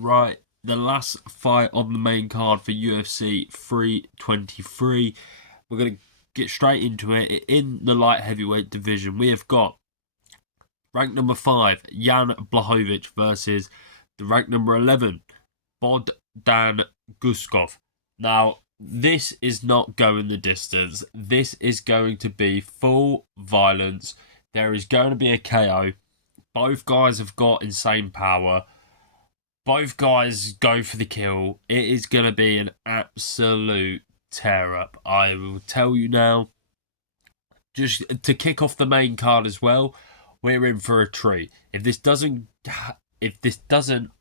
Right, the last fight on the main card for UFC 323. We're going to get straight into it. In the light heavyweight division, we have got rank number 5, Jan Blachowicz versus the rank number 11, Bogdan Guskov. Now, this is not going the distance. This is going to be full violence. There is going to be a KO. Both guys have got insane power. Both guys go for the kill. It is going to be an absolute tear up. I will tell you now. Just to kick off the main card as well, we're in for a treat. If this doesn't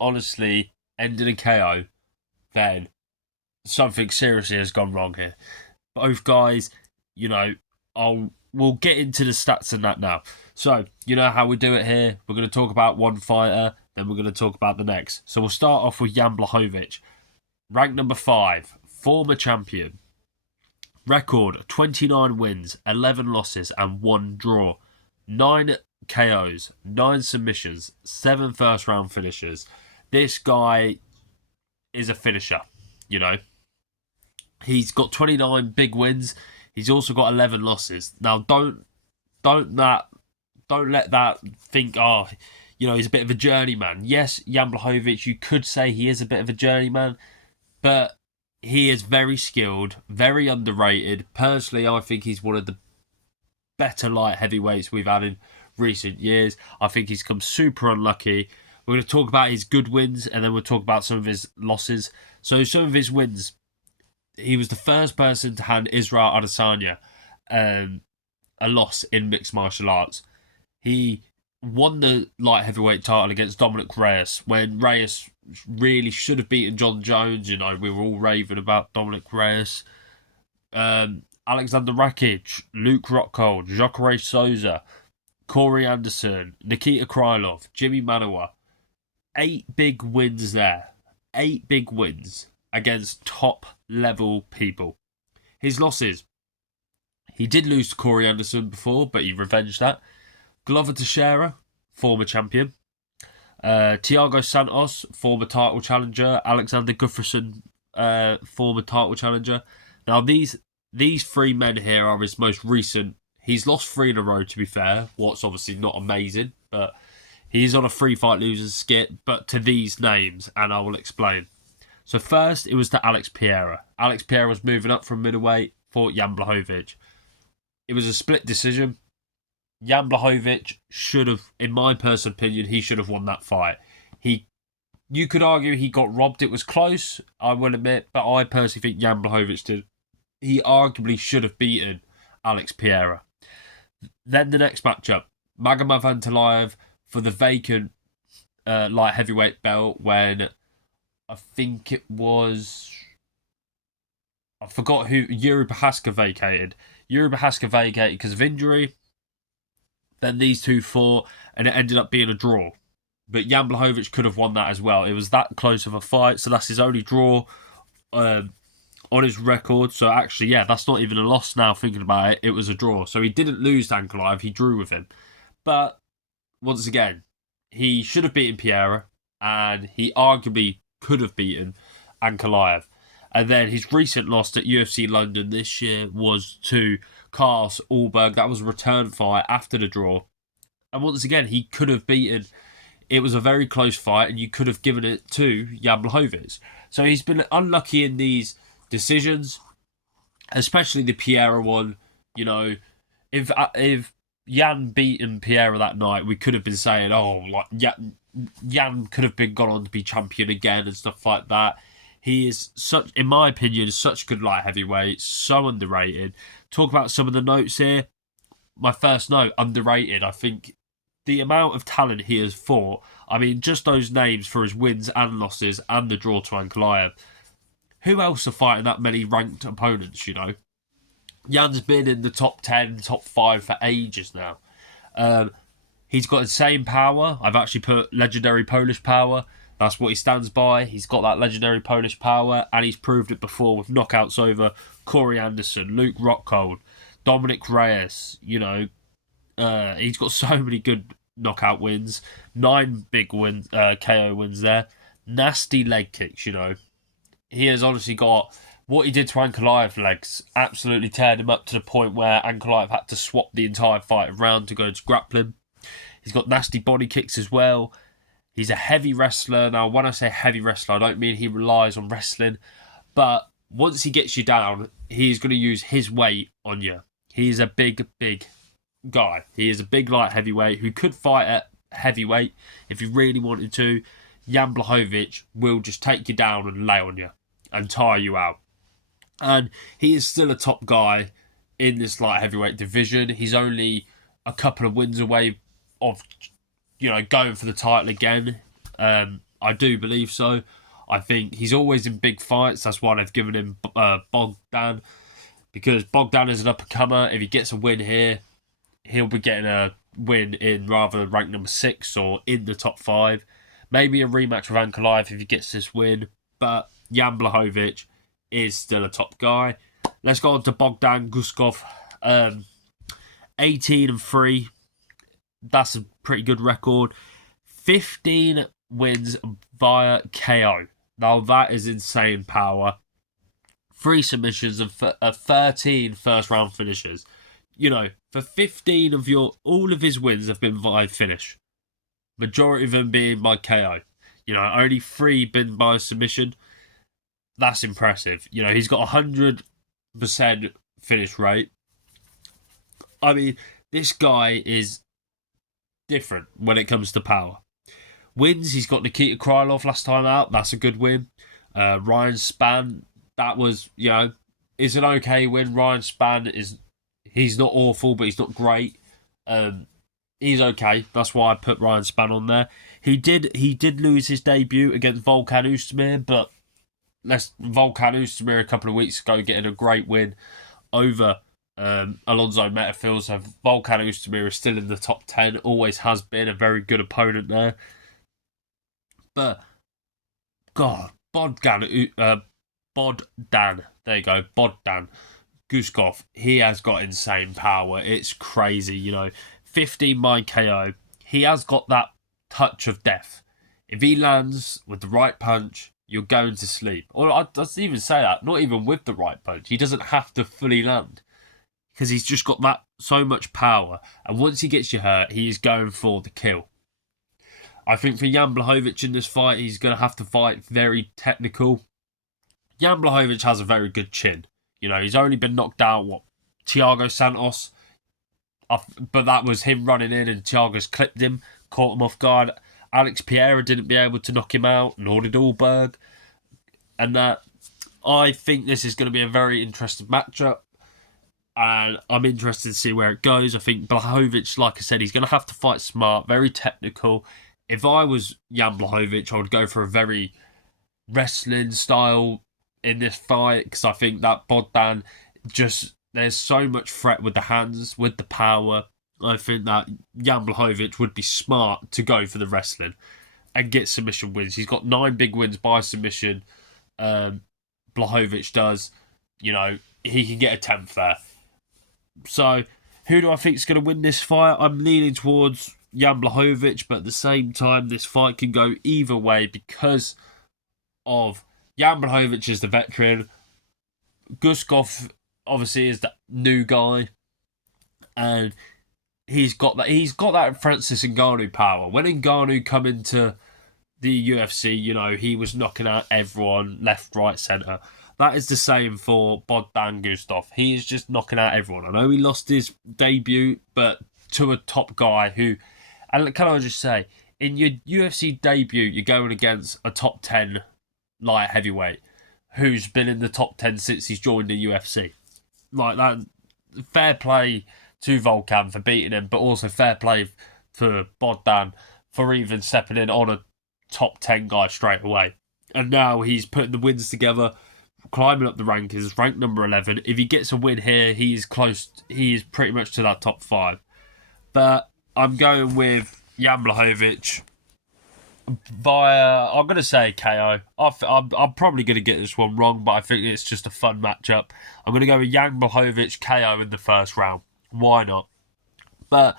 honestly end in a KO, then something seriously has gone wrong here. Both guys, we'll get into the stats and that now. So, you know how we do it here. We're going to talk about one fighter, then we're going to talk about the next. So we'll start off with Jan Blachowicz. Rank number 5, former champion. Record, 29 wins, 11 losses and 1 draw. 9 KOs, 9 submissions, 7 first round finishes. This guy is a finisher, He's got 29 big wins. He's also got 11 losses. Now, don't let that think, he's a bit of a journeyman. Yes, Jan Blachowicz, you could say he is a bit of a journeyman, but he is very skilled, very underrated. Personally, I think he's one of the better light heavyweights we've had in recent years. I think he's come super unlucky. We're going to talk about his good wins, and then we'll talk about some of his losses. So some of his wins, he was the first person to hand Israel Adesanya a loss in mixed martial arts. He won the light heavyweight title against Dominic Reyes when Reyes really should have beaten John Jones. We were all raving about Dominic Reyes. Alexander Rakic, Luke Rockhold, Jacare Souza, Corey Anderson, Nikita Krylov, Jimmy Manuwa. 8 big wins there. 8 big wins against top level people. His losses. He did lose to Corey Anderson before, but he revenged that. Glover Teixeira, former champion. Thiago Santos, former title challenger. Alexander Gustafsson, former title challenger. Now, these 3 men here are his most recent. He's lost 3 in a row, to be fair. What's obviously not amazing, but he's on a 3-fight losing skit. But to these names, and I will explain. So first, it was to Alex Pereira. Alex Pereira was moving up from middleweight, fought Jan Blachowicz. It was a split decision. Jan Blachowicz should have, in my personal opinion, he should have won that fight. You could argue he got robbed. It was close, I will admit, but I personally think Jan Blachowicz did. He arguably should have beaten Alex Pereira. Then the next matchup, Magomed Ankalaev for the vacant light heavyweight belt when I think it was... I forgot who Yuri Prochazka vacated. Yuri Prochazka vacated because of injury. Then these two fought, and it ended up being a draw. But Jan Blachowicz could have won that as well. It was that close of a fight, so that's his only draw on his record. So actually, yeah, that's not even a loss now thinking about it. It was a draw. So he didn't lose to Ankalaev, he drew with him. But, once again, he should have beaten Pereira, and he arguably could have beaten Ankalaev. And then his recent loss at UFC London this year was to Carlos Ulberg. That was a return fight after the draw. And once again, he could have beaten. It was a very close fight, and you could have given it to Jan Blachowicz. So he's been unlucky in these decisions, especially the Pereira one. If Jan beaten Pereira that night, we could have been saying, Jan could have been gone on to be champion again and stuff like that. He is such, in my opinion, such a good light heavyweight, so underrated. Talk about some of the notes here. My first note, underrated. I think the amount of talent he has fought, just those names for his wins and losses and the draw to Ankalaev. Who else are fighting that many ranked opponents, Jan's been in the top 10, top 5 for ages now. He's got insane power. I've actually put legendary Polish power. That's what he stands by. He's got that legendary Polish power, and he's proved it before with knockouts over Corey Anderson, Luke Rockhold, Dominic Reyes. He's got so many good knockout wins. 9 big wins, KO wins there. nasty leg kicks, you know. He has honestly got what he did to Ankalaev legs, absolutely teared him up to the point where Ankalaev had to swap the entire fight around to go to grappling. He's got nasty body kicks as well. He's a heavy wrestler. Now, when I say heavy wrestler, I don't mean he relies on wrestling, but once he gets you down, he's going to use his weight on you. He's a big, big guy. He is a big light heavyweight who could fight at heavyweight if he really wanted to. Jan Blachowicz will just take you down and lay on you and tire you out. And he is still a top guy in this light heavyweight division. He's only a couple of wins away of, you know, going for the title again. I do believe so. I think he's always in big fights. That's why they've given him Bogdan, because Bogdan is an up-and-comer. If he gets a win here, he'll be getting a win in rather ranked number 6 or in the top 5. Maybe a rematch with Ankalaev if he gets this win. But Jan Blachowicz is still a top guy. Let's go on to Bogdan Guskov. 18-3. That's a pretty good record. 15 wins via KO. Now that is insane power. 3 submissions and 13 first round finishes. You know, for 15 of all of his wins have been via finish. Majority of them being by KO. You know, only 3 been by submission. That's impressive. You know, he's got 100% finish rate. I mean, this guy is different when it comes to power. Wins, he's got Nikita Krylov last time out. That's a good win. Ryan Spann, that was, you know, is an okay win. Ryan Spann he's not awful, but he's not great. He's okay. That's why I put Ryan Spann on there. He did lose his debut against Volkan Oezdemir, but Volkan Oezdemir a couple of weeks ago getting a great win over Alonzo Metafield. So Volkan Oezdemir is still in the top 10. Always has been a very good opponent there. But God, Bogdan, there you go, Bogdan Guskov. He has got insane power. It's crazy, you know. 15 mind KO. He has got that touch of death. If he lands with the right punch, you're going to sleep. Or I doesn't even say that. Not even with the right punch. He doesn't have to fully land because he's just got that so much power. And once he gets you hurt, he is going for the kill. I think for Jan Blachowicz in this fight, he's going to have to fight very technical. Jan Blachowicz has a very good chin. You know, he's only been knocked out, Thiago Santos. But that was him running in and Thiago's clipped him, caught him off guard. Alex Pereira didn't be able to knock him out, nor did Allberg. And I think this is going to be a very interesting matchup. And I'm interested to see where it goes. I think Blachowicz, like I said, he's going to have to fight smart, very technical. If I was Jan Blachowicz, I would go for a very wrestling style in this fight, because I think that Bogdan there's so much threat with the hands, with the power. I think that Jan Blachowicz would be smart to go for the wrestling and get submission wins. He's got 9 big wins by submission. Blachowicz does. You know, he can get a 10th there. So, who do I think is going to win this fight? I'm leaning towards Jan Blachowicz, but at the same time, this fight can go either way because of Jan Blachowicz is the veteran. Guskov obviously is the new guy, and he's got that Francis Ngannou power. When Ngannou come into the UFC, you know, he was knocking out everyone left, right, centre. That is the same for Bogdan Guskov. He is just knocking out everyone. I know he lost his debut, but to a top guy who, and can I just say, in your UFC debut, you're going against a top 10 light heavyweight who's been in the top 10 since he's joined the UFC. Like that, fair play to Volkan for beating him, but also fair play for Bogdan for even stepping in on a top 10 guy straight away. And now he's putting the wins together, climbing up the rankings, ranked number 11. If he gets a win here, he is close. He is pretty much to that top 5. But I'm going with Jan Blachowicz via, I'm going to say KO. I'm probably going to get this one wrong, but I think it's just a fun matchup. I'm going to go with Jan Blachowicz KO in the first round. Why not? But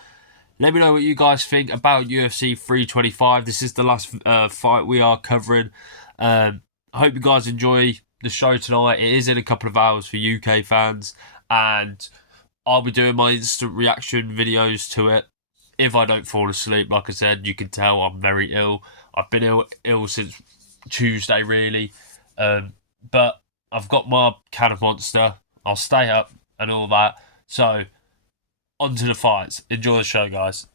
Let me know what you guys think about UFC 325. This is the last fight we are covering. I hope you guys enjoy the show tonight. It is in a couple of hours for UK fans, and I'll be doing my instant reaction videos to it. If I don't fall asleep, like I said, you can tell I'm very ill. I've been ill since Tuesday, really. But I've got my can of Monster. I'll stay up and all that. So, on to the fights. Enjoy the show, guys.